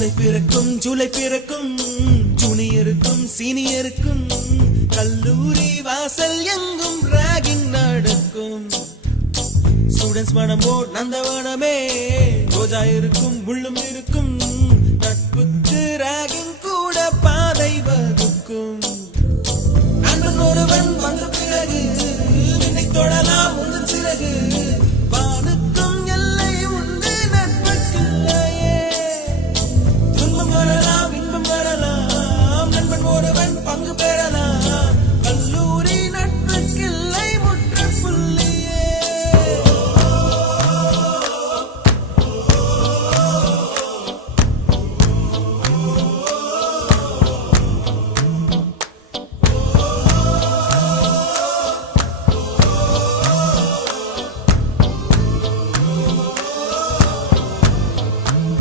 ஜூலை பிறக்கும் ஜூனியருக்கும் சீனியருக்கும் கல்லூரி வாசல் எங்கும் ராகிங் நடக்கும். ஸ்டூடெண்ட்ஸ் மனமோ நந்தவனமே ரோஜா இருக்கும் முள்ளும் இருக்கும்